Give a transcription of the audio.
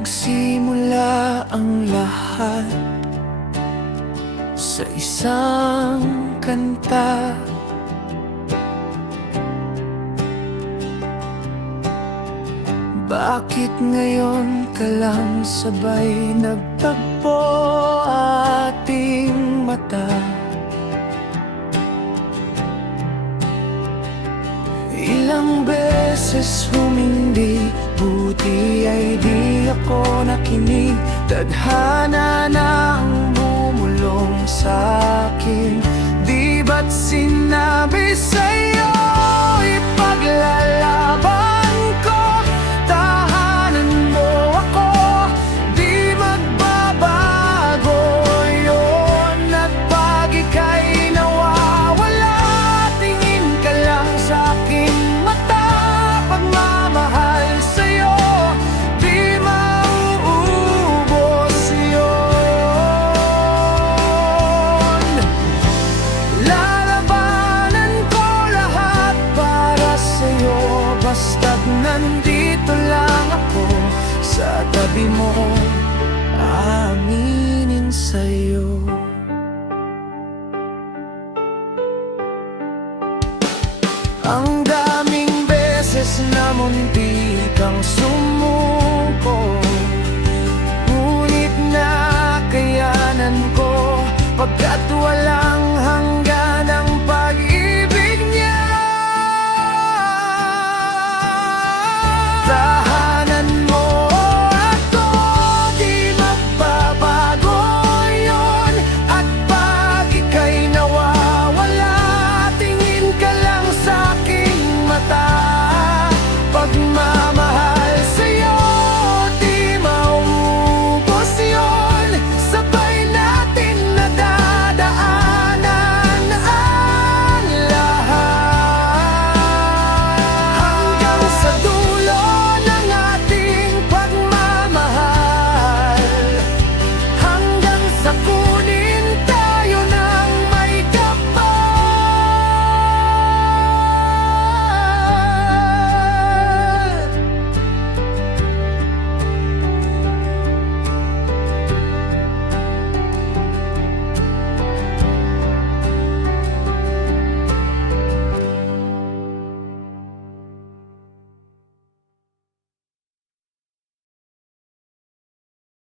nagsimula ang lahat sa isang kanta. Bakit ngayon ka lang sabay nagtagpo ating mata? Ilang beses humindi, buti ay di ako nakinig. Tadhana na ang bumulong sa'kin. Di ba't sinabi sa'yo ipaglalaban ko? Tahanan mo ako, di magbabago yun. At pag ika'y nawawala, tingin ka lang sa'king mata. Pagmamahal sa'yo, di mauubos yun. Lalabanan ko lahat para sa'yo, basta't nandito lang ako sa tabi mo, aaminin sa'yo. Ang daming beses na muntik kang sumuko, ngunit nakayanan ko pagkat wala